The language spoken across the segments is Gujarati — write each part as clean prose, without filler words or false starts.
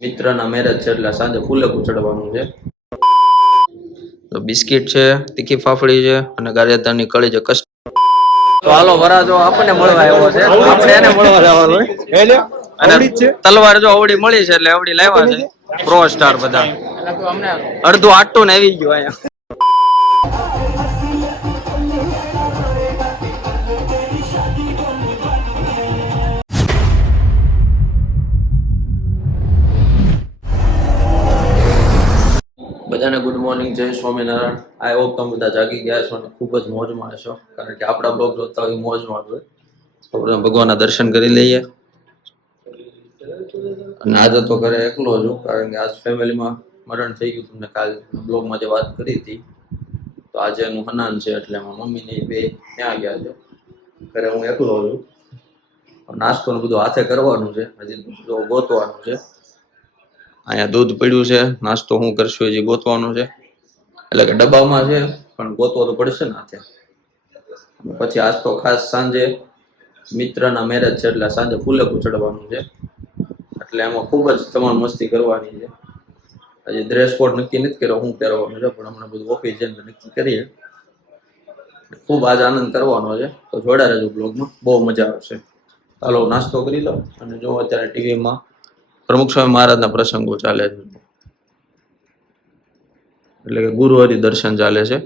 મિત્રના મેરેજ છે એટલે સાંજે ફૂલેકું ચડવાનું છે. તો બિસ્કિટ છે, તીખી ફાફડી છે અને ગારિયાધારની કળી છે. તો હાલો વરાજો આપણને મળવા આવ્યો છે, આપણે એને મળવા જવાનું અને તલવાર જો અવડી મળી છે એટલે અવડી લાવ્યા છે. પ્રો સ્ટાર બધા અડધું આટું ને આવી ગયું અહીંયા. બધાને ગુડ મોર્નિંગ, જય સ્વામિનારાયણ. આઈ હોપ તમે બધા જાગી ગયા છો અને ખૂબ જ મોજમાં હશો, કારણ કે આપણા બ્લોગ જોતા હોય મોજમાં હોય. આપણે ભગવાનના દર્શન કરી લઈએ. અને આજે તો ઘરે એકલો છું, કારણ કે આજ ફેમિલીમાં મરણ થઈ ગયું. તમને કાલ બ્લોગમાં જે વાત કરી હતી, તો આજે એનું હનાન છે એટલે મમ્મી ને બે ત્યાં ગયા છે. ઘરે હું એકલો છું. નાસ્તો ને બધું હાથે કરવાનું છે, હજી ગોતવાનું છે. અહીંયા દૂધ પડ્યું છે, નાસ્તો હું કરશું હજી ગોતવાનું છે. એટલે કે ડબ્બામાં છે પણ ગોતવો તો પડશે ને હાથે. પછી આજ તો ખાસ સાંજે મિત્રના મેરેજ છે એટલે સાંજે ફૂલેકું ચડવાનું છે. એટલે એમાં ખૂબ જ ધમાલ મસ્તી કરવાની છે. હજી ડ્રેસ કોડ નક્કી નથી કર્યો શું પહેરવાનું છે, પણ હમણાં બધું ઓફિસ જઈને નક્કી કરીએ. ખૂબ આજ આનંદ કરવાનો છે, તો જોડા રહેજો બ્લોગમાં, બહુ મજા આવશે. ચાલો નાસ્તો કરી લો અને જો અત્યારે ટીવીમાં પ્રમુખ સ્વામી મહારાજના પ્રસંગો ચાલે છે, એટલે કે ગુરુ હરિ દર્શન ચાલે છે.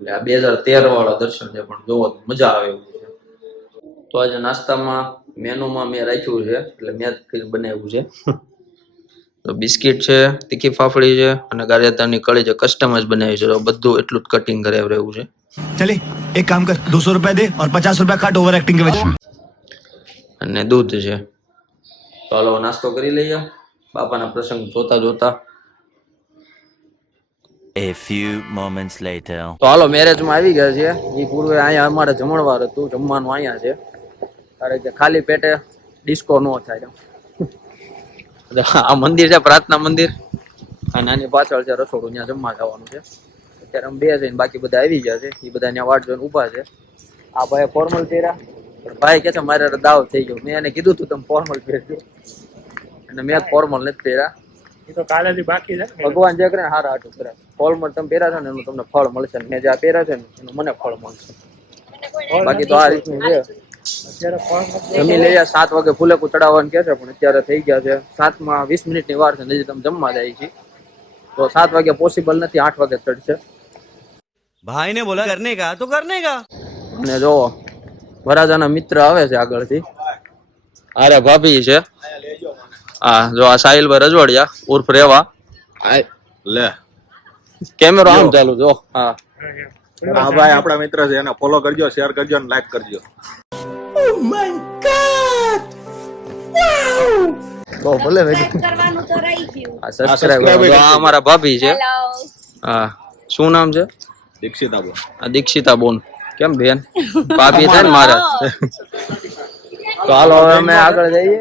એટલે આ 2013 વાળા દર્શન છે, પણ જોવો મજા આવે એવું છે. તો આજે નાસ્તામાં મેનુમાં મેં રાખ્યું છે, એટલે મેં જ બનાવ્યું છે. તો બિસ્કિટ છે, તીખી ફાફડી છે અને ગારિયાધારની કળી છે. કસ્ટમાઇઝ બનાવી છે, તો બધું એટલું જ કટિંગ કરાવી રહ્યું છે. ચલે એક કામ કર, 200 रुपया दे और 50 रुपया काट ओवर एक्टिंग के वजह. અને દૂધ છે. તો હાલો નાસ્તો કરી લઈએ બાપાના પ્રસંગ જોતા જોતા. A few moments later. તો હાલો મેરેજમાં આવી ગયા છે. એ પૂર્વે અહીંયા અમારે જમણવાર હતું, જમવાનું અહીંયા છે. કારણ કે ખાલી પેટે ડિસ્કો ન થાય. આ મંદિર છે પ્રાર્થના મંદિર, આ નાની પાછળ છે રસોડું, ત્યાં જમવા જવાનું છે. અત્યારે અમે બે જઈને બાકી બધા આવી ગયા છે. એ બધા ત્યાં વાટ જોઈને ઊભા છે. આ ભાઈ ફોર્મલ પહેર્યા, પણ ભાઈ કે છે મારે દાવ થઈ ગયો. મેં એને કીધું તું તમે ફોર્મલ પહેરજો, અને મેં ફોર્મલ નથી પહેર્યા. એ તો કાલેથી બાકી છે. ભગવાન જે કરે હારા હાટું કરે. ફોર્મલ તમે પહેર્યા છો ને એનું તમને ફળ મળશે, મેં જે આ પહેર્યા છે ને એનું મને ફળ મળશે. બાકી તો આ રીતનું છે. જમી લઈએ. 7 વાગે ફૂલેકું ચડાવવાનું કે છે, પણ અત્યારે થઈ ગયા છે 7 માં 20 મિનિટની વાર છે. હજી તમે જમવા જાય છે, તો 7 વાગે પોસિબલ નથી, 8 વાગે ચડશે. भाई ने बोला करने का तो करने का. અને જો વરાજાના મિત્ર આવે છે આગળથી. અરે ભાભી છે. હા જો આ સાહિલભાઈ રજવાડિયા ઉર્ફ રેવા. લે કેમેરો આમ ચાલુ જો. હા હા ભાઈ, આપણા મિત્ર છે, એને ફોલો કરજો, શેર કરજો અને લાઈક કરજો. બહુ ભલે કરવાનું તો રહી ગયું. આ સબસ્ક્રાઇબ આ અમારા ભાભી છે. હા શું નામ છે? દીક્ષિતા બોલ. આ દીક્ષિતા બોન. કેમ બેન? ભાભી થાય ને મારા. તો હાલો હવે અમે આગળ જઈએ.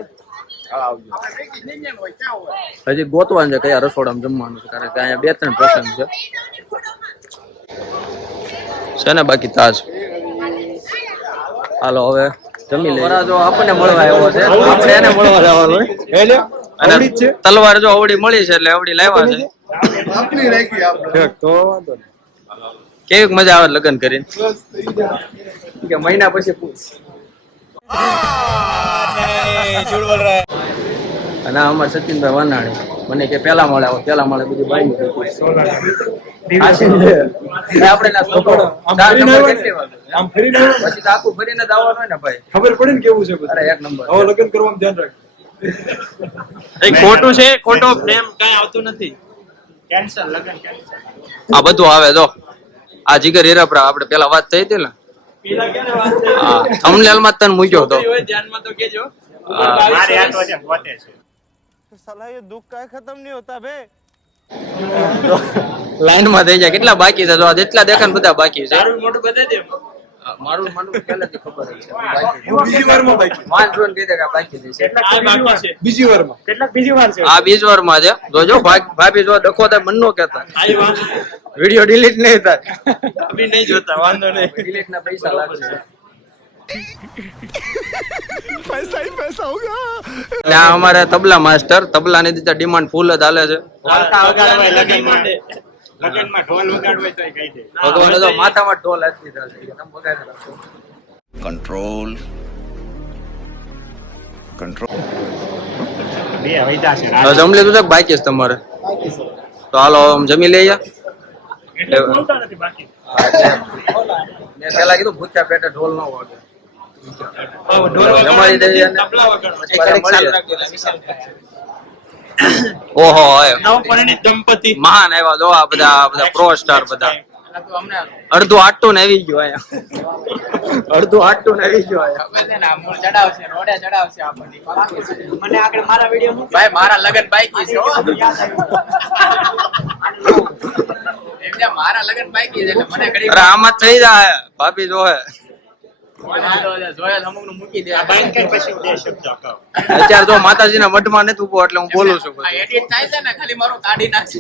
હજી ગોતવાનું છે કયા રસોડામાં જમવાનું છે, કારણ કે અહીંયા 2-3 પ્રસંગ છે ને બાકી તાજ. હાલો હવે જમી લઈએ. વરાજો આપણને મળવા આવ્યો છે, આપણે એને મળવા જવાનું. અને તલવાર જો અવડી મળી છે એટલે અવડી લાવ્યા છે. કેવી મજા આવે લગ્ન કરીને? કે મહિના પછી પૂછ. અને અમારે સચિનભાઈ વાનાણી મને કે પેલા મળે આવો, પેલા મળે બધું બાઈ આપણે પછી આખું ફરીને જ આવવાનું હોય ને ભાઈ. ખબર પડે ને કેવું છે બધું. અરે એક નંબર. હવે લગ્ન કરવામાં ધ્યાન રાખ. ખોટું છે, ખોટો પ્રેમ કઈ આવતું નથી. કેન્સર લગ્ન કેન્સર. આ બધું આવે તો આ જીગર હીરાપરા આપણે પેલા વાત થઈ હતી ને, પેલા ક્યારે વાત થઈ? હા થંબનેલ માં તને મૂક્યો તો. હોય ધ્યાનમાં તો કેજો. મારે આ તો છે પોતે છે. લાઈન માં થઈ જાય. કેટલા બાકી છે? જો આ જેટલા દેખાય બધા બાકી છે. તારું મોઢું બતાવી દે. મારું માનવું પહેલેથી ખબર જ છે. બીજી વારમાં બાકી. વાન જોઈને કહી દે કે આ બાકી છે. આ બાકી છે. બીજી વારમાં. કેટલાક બીજી વાર છે. આ 20 વારમાં છે. જોજો ભાભી જો ડખો થાય મન નો કહેતા. આઈ વાત વિડિયો ડિલીટ નહીં થાય. અભી નહીં જોતા, વાંધો નહીં. ડિલીટ ના પૈસા લાગશે. पैसा ही पैसा होगा. ત્યાં અમારે તબલા માસ્ટર તબલાની રીતે ડિમાન્ડ ફૂલ જ હાલે છે. લગનમાં ઢોલ વગાડવો હોય તોય કહી દે. ભગવાને તો માથામાં ઢોલ આપી દીધા છે કે તમે વગાડી રાખો. Control control. બે વૈદા છે. હવે જમી લીધું છે કે બાકી છે તમારે? તો હાલો આમ જમી લઈએ. એટલે બોલતા નથી બાકી. મેં પેલા કીધું ભૂખ્યા પેટે ઢોલ ન વાગે. ઢોલ જમાડી દઈએ અને તબલા વગાડવા. પછી પાછા મળીએ. ઓહો નવપરિણીત દંપતી. મહાન આવ્યા જો આ બધા પ્રો સ્ટાર બધા. અડધું આટું ને આવી ગયું અહીંયા. અડધું આટું ને આવી ગયું અહીંયા. મને આગળ મારા વિડીયો ભાઈ મારા લગન બાકી છે હો. એમને મારા લગન બાકી છે એટલે મને ઘડી અરે આમાં જ થઈ જાય ભાભી જોહે. જોયા અમુક નું મૂકી દે. આ બાઈક કઈ પછી બે શબ્દ કહો. અત્યારે તો માતાજીના મઠમાં નથી ઉભો એટલે હું બોલું છું. આ એડિટ થાય છે ને ખાલી મારું કાઢી નાખશે.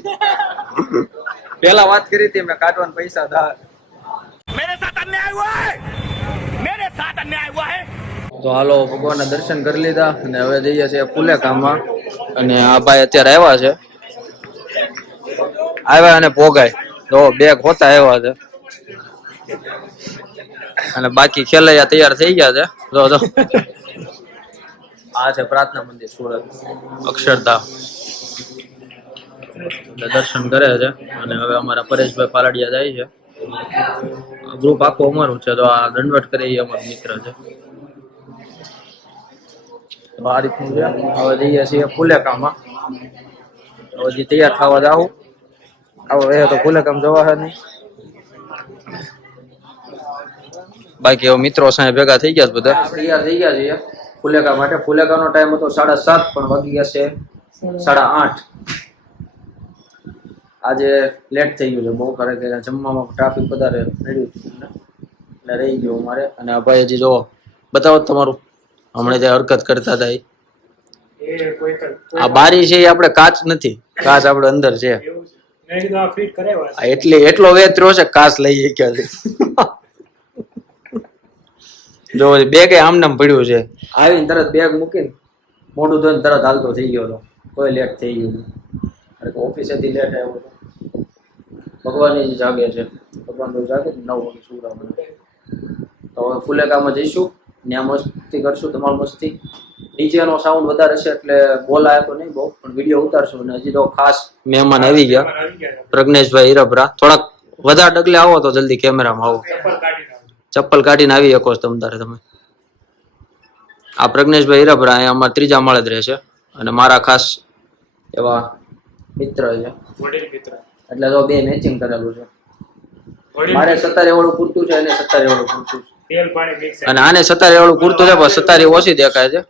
પેલા વાત કરી હતી મેં કાઢવાના પૈસા થા. તો હાલો ભગવાનના દર્શન કરી લીધા અને હવે જઈએ છીએ ફુલેકામાં. અને આ ભાઈ અત્યારે આવ્યા છે. આવ્યા અને પોગાય જો બેગ હોતા આવ્યા છે. અને બાકી ખેલૈયા તૈયાર થઈ ગયા છે. જો જો આ છે પ્રાર્થના મંદિર સુરત અક્ષરધામ. દર્શન કરે છે અને હવે અમારા પરેશભાઈ પાલડિયા જાય છે. ગ્રુપ આખું અમારું છે. તો આ દંડવટ કરે એ અમારો મિત્ર છે. તો આ રીતનું છે. હવે જઈએ છીએ ફુલેકામાં. હજી તૈયાર થવા જાવું. આવો એ તો ફુલેકામ જવા છે નહીં. બાકી હવે મિત્રો સાહેબ ભેગા થઈ ગયા બધા. તૈયાર થઈ ગયા છીએ ફુલેકા માટે. ફુલેકાનો ટાઈમ હતો 7:30 પણ વાગી ગયા છે 8:30. આજે લેટ થઈ ગયું છે બહુ. કરે કે જમવામાં ટ્રાફિક વધારે નડ્યું એટલે રહી ગયું મારે. અને આ ભાઈ હજી જોવો બતાવો તમારું હમણાં જે હરકત કરતા હતા એ. આ બારી છે એ આપણે કાચ નથી. કાચ આપણે અંદર છે. મેં કીધું આ ફિટ કરાવ્યા છે. એટલે એટલો વેત રહ્યો છે કાચ લઈ ગયા છે. જો બેગ આમ નામ પડ્યું છે. આવીને તરત બેગ મૂકીને મોઢું ધોઈને તરત હાલતો થઈ ગયો હતો. કોઈ લેટ થઈ ગયું. ઓફિસેથી લેટ આવ્યો હતો. ભગવાન જાગે છે. ભગવાન તો જાગે 9 વાગે સુવડાવવાનું. તો હવે ફુલેકામાં જઈશું. ત્યાં મસ્તી કરશું તમારું મસ્તી. ડીજે નો સાઉન્ડ વધારે છે એટલે બોલાય તો નહીં બહુ પણ વિડીયો ઉતારશું. અને હજી તો ખાસ મહેમાન આવી ગયા પ્રજ્ઞેશભાઈ હીરપરા. થોડાક વધારે ડગલે આવો તો જલ્દી કેમેરામાં આવો. ચપ્પલ કાઢીને આવી શકો છો તમતારે તમે. આ પ્રજ્ઞેશભાઈ હીરપરા અહીંયા અમારા 3જા માળે જ રહે છે અને મારા ખાસ એવા મિત્ર છે. એટલે તો બે મેચિંગ કરેલું છે. મારે 17 વાળું પૂરતું છે અને 17 વાળું પૂરતું છે. તેલ પાણી મિક્સ. અને આને 17 વાળું પૂરતું છે પણ 17 ઓછી દેખાય છે.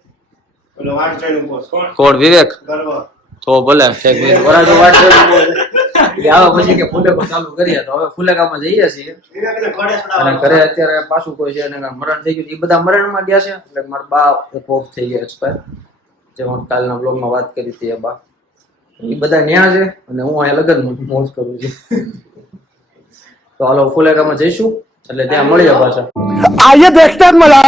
કોણ વિવેક? તો ભલે વરાજો વાત આવે પછી કે ફુલેકો ચાલુ કરીએ. તો હવે ફુલેકામાં જઈએ છીએ. અને ઘરે અત્યારે પાછું કોઈ છે એને મરણ થઈ ગયું. એ બધા મરણમાં ગયા છે. એટલે મારા બા એક ઓફ થઈ ગયા એક્સપાયર. જે હું કાલના બ્લોગમાં વાત કરી હતી એ બા. એ બધા ન્યા છે અને હું અહીંયા લગન મોજ કરું છું. તો હાલો ફુલેકામાં જઈશું એટલે ત્યાં મળીએ પાછા. आइए देखते हैं मजा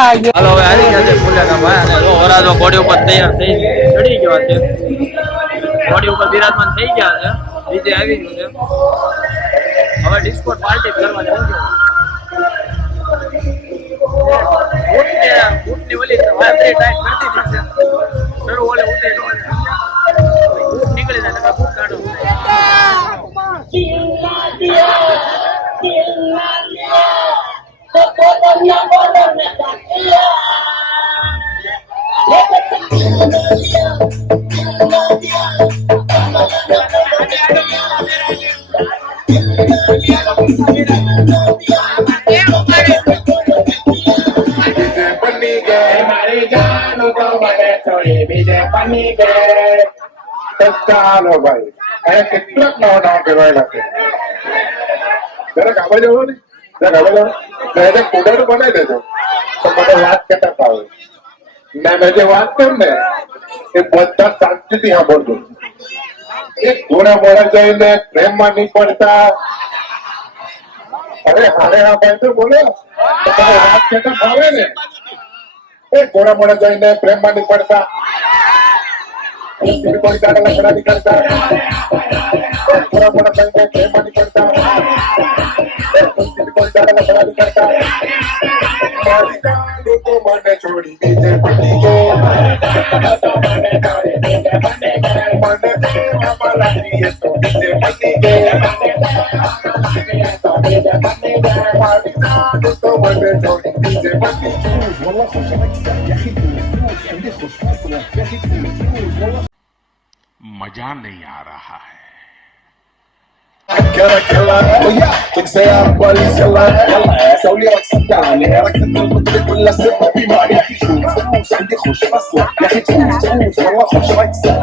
आएगा. હાલો હવે આવી ગયા છે ફુલેકામાં. અને જો વરાજો ઘોડી ઉપર તૈયાર થઈ ચડી ગયો છે. ઘોડી ઉપર બિરાજમાન થઈ ગયા છે. ડીજે આવી ગયું છે. હવે ડિસ્કો પાર્ટી કરવા જવું છે. બૂટની ઓલી વાતરી ટાઈટ કરતી છે. શરૂ ઓલે ઉતરી બૂટ નીકળી જાય એટલે બૂટ કાઢો. ચાલો ભાઈ કેટલાક નવા નવા કહેવાયેલા છે. જરાક આગળ જવો ને જરાક આગળ જવો એને કુડર બનાવી દેજો તો મને વાત કરતા ફાવે. ના મેં જે વાત કરું ને એ બધા શાંતિથી સાંભળજો. એક ઘોડા મોડા જઈને પ્રેમમાં નહીં પડતા અરે હારે હા ભાઈ તો બોલો તમારે વાત કેતા ફાવે ને એ ઘોડા મોડા જઈને પ્રેમમાં નહીં પડતા કોઈ દાડા લખડા નહીં કરતા ઘોડા મોડા જઈને પ્રેમમાં નહીં પડતા કોઈ દાડા લખડા નહીં કરતા મારી ગાડો તો મને છોડી દીજે પડી ગયો મને દેવા લાગી તો દીજે પડી ગયો મારી ગાડો તો મને છોડી દીજે પડી ગયો मजा नहीं आ रहा है. Quiero que la oye, que sea cualquiera, essa olha que se dá, né? Ela que tem muito de coisa se pode mais, que junto, sente roxa passou, e a gente junto, ela roxa vai ser.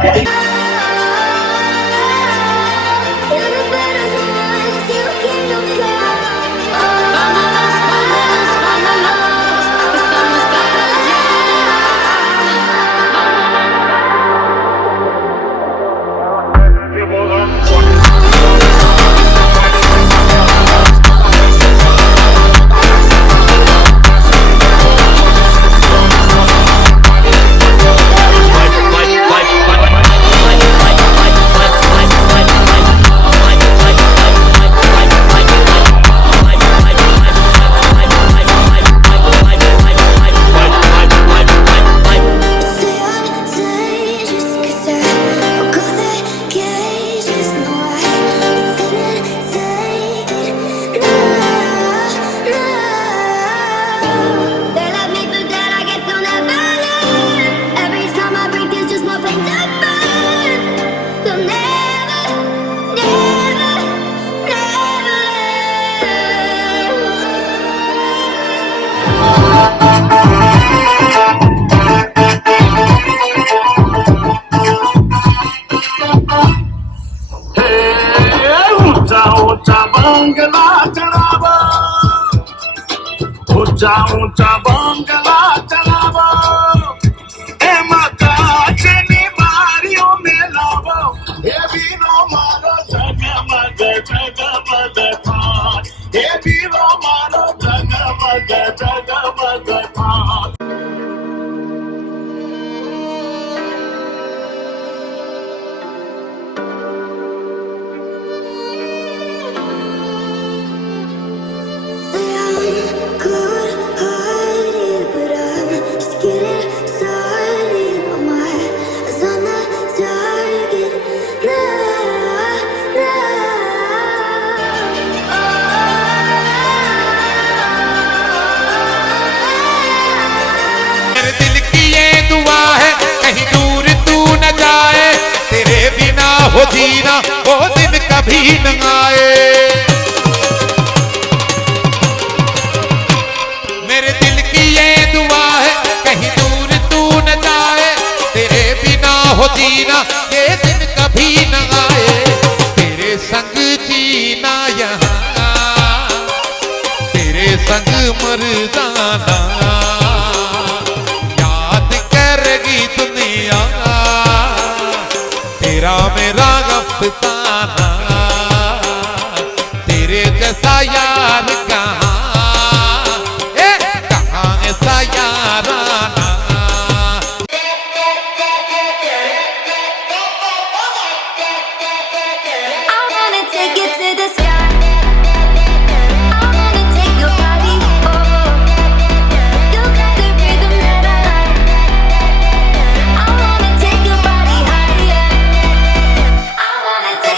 ઊંચા ઊંચા બંગલા ચલાવો એમાં કાચની બારીઓ મેલાવો એ વીરો મારો જગમગ જગમગ થાય એ વીરો મારો જગમગ જગમગ થાય. हो जीना वो दिन कभी न आए. मेरे दिल की ये दुआ है कहीं दूर तू न जाए तेरे बिना हो जीना ये दिन कभी न आए. तेरे संग जीना यहाँ तेरे संग मर जाना याद करेगी दुनिया तेरा मेरा अफसाना तेरे जैसा यार कहाँ ऐसा याराना. I wanna take you to the sky. I wanna take your body. Oh, you got the rhythm that I like. I wanna take your body higher. I wanna take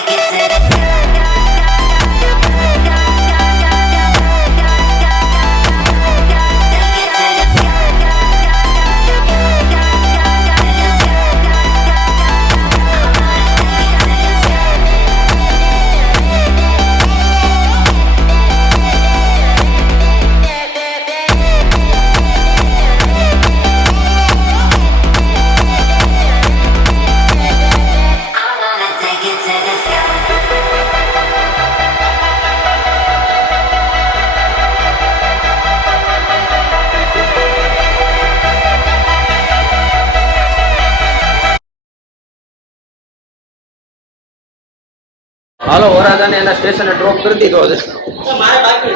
હાલો વરાજાને એના સ્ટેશને ડ્રોપ કરી દીધો છે.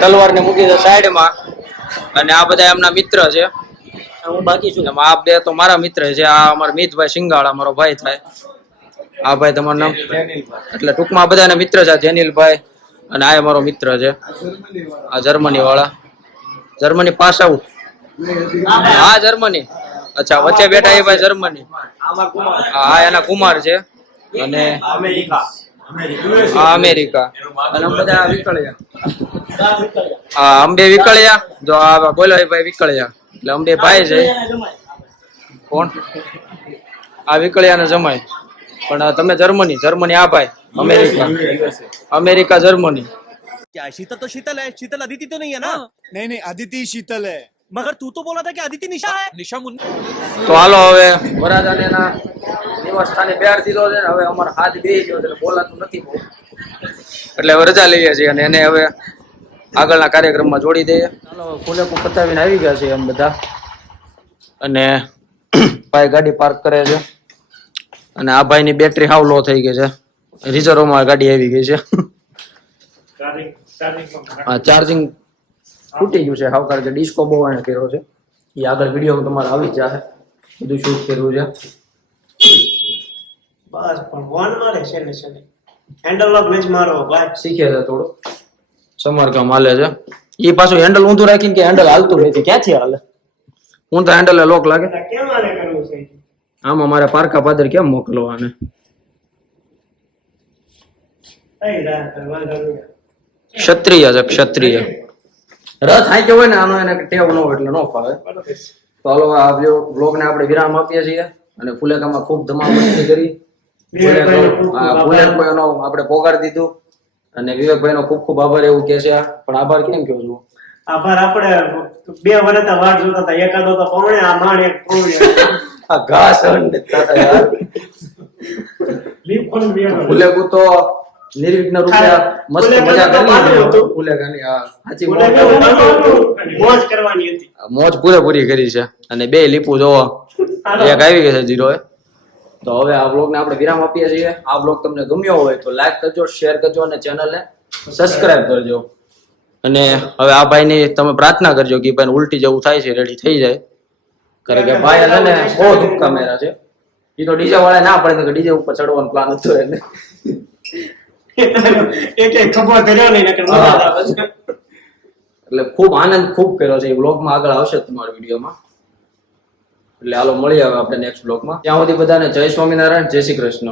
તલવારને મૂકી દે સાઈડમાં. અને આ બધા એમના મિત્ર છે. હું બાકી છું. આ બે તો મારા મિત્ર છે. આ અમારા મિતભાઈ સિંગાળા મારો ભાઈ થાય. આ ભાઈ તમારું નામ? એટલે ટૂંકમાં આ બધાના મિત્ર છે. જેનિલભાઈ અને આ અમારો મિત્ર છે. આ જર્મની વાળા. Germany pass out. હા જર્મની. અચ્છા વચ્ચે બેઠા એ ભાઈ જર્મની. હા એના કુમાર છે. અને હા અમેરિકા. અને અમે બધા વિકળ્યા. હા અંબે વિકળ્યા. જો આ બોલો એ ભાઈ વિકળ્યા. એટલે અંબે ભાઈ છે. કોણ? આ વિકળ્યા ને જમાય. પણ તમે જર્મની. જર્મની આ ભાઈ અમેરિકા. America Germany. शीतल तो शीतल है, शीतल अदिति तो नहीं है ना? नहीं नहीं अदिति शीतल है, मगर तू तो बोला था कि अदिति निशा है. निशा તો હાલો હવે વરાજાને એના નિવાસ સ્થાને બેહાર દીધો છે ને હવે અમારો હાથ બેહી ગયો છે એટલે બોલાતું નથી બહુ. એટલે હવે રજા લઈએ છીએ અને એને હવે આગળના કાર્યક્રમમાં જોડી દઈએ. ચાલો ફૂલેકું પતાવીને આવી ગયા છે એમ બધા. અને ભાઈ ગાડી પાર્ક કરે છે. અને આ ભાઈની બેટરી હાવ લો થઈ ગઈ છે. રિઝર્વમાં ગાડી આવી ગઈ છે. હા ચાર્જિંગ ફૂટી ગયું છે હાવ કારણ કે ડિસ્કો બહુ એને કર્યો છે. એ આગળ વિડીયોમાં તમારે આવી જાય બધું શૂટ કર્યું છે. બસ પણ વન મારે છે ને છે હેન્ડલ લોક નથી મારો ભાઈ શીખે છે થોડું સમારકામ હાલે છે. એ પાછું હેન્ડલ ઊંધું રાખીને કે હેન્ડલ હાલતું નથી ક્યાંથી હાલે. હું તો હેન્ડલ લોક લાગે. કેમ આને કરવું છે આમાં મારે પારકા પાદર કેમ મોકલવાને. થઈ જાય વાંધો નહીં. ક્ષત્રિય છે ક્ષત્રિય. રથ હાંક્યો હોય ને આનો એને ટેવ ન હોય એટલે ન ફાવે. તો હાલો આ બ્લોગને આપણે વિરામ આપીએ છીએ. અને ફુલેકામાં ખૂબ ધમાલ મસ્તી કરી. ફુલેકભાઈનો આપણે પોગાડી દીધું. અને વિવેકભાઈનો ખૂબ ખૂબ આભાર એવું કે છે. પણ આભાર કેમ કહું છું? આભાર આપણે 2 વર્ષ વાટ જોતા હતા. એકાદો તો કોણે આ માણ એક કોણે આ ઘાસ હતા યાર. ફુલેકું તો નિર્વિઘ્ન રૂપે મસ્ત મજા કરી. ફુલેકાની આ સાચી મોજ કરવાની હતી. મોજ પૂરેપૂરી કરી છે. અને 2 લીપુ જોવો એક આવી ગઈ છે 0. તો હવે આ બ્લોગને આપણે વિરામ આપીએ છીએ. આ બ્લોગ તમને ગમ્યો હોય તો લાઈક કરજો, શેર કરજો અને ચેનલને સબસ્ક્રાઇબ કરજો. અને હવે આ ભાઈની તમે પ્રાર્થના કરજો કે ભાઈને ઉલટી જેવું થાય છે રેડી થઈ જાય. કારણ કે ભાઈ છે ને બહુ ધુક્કા મેરા છે. એ તો ડીજે વાળા ના પડે કે ડીજે ઉપર ચડવાનો પ્લાન હતો એને. એટલે ખૂબ આનંદ ખૂબ કર્યો છે. એ બ્લોગમાં આગળ આવશે તમારા વિડીયોમાં. એટલે હાલો મળીએ હવે આપણે નેક્સ્ટ બ્લોગમાં. ત્યાં સુધી બધાને જય સ્વામિનારાયણ, જય શ્રી કૃષ્ણ.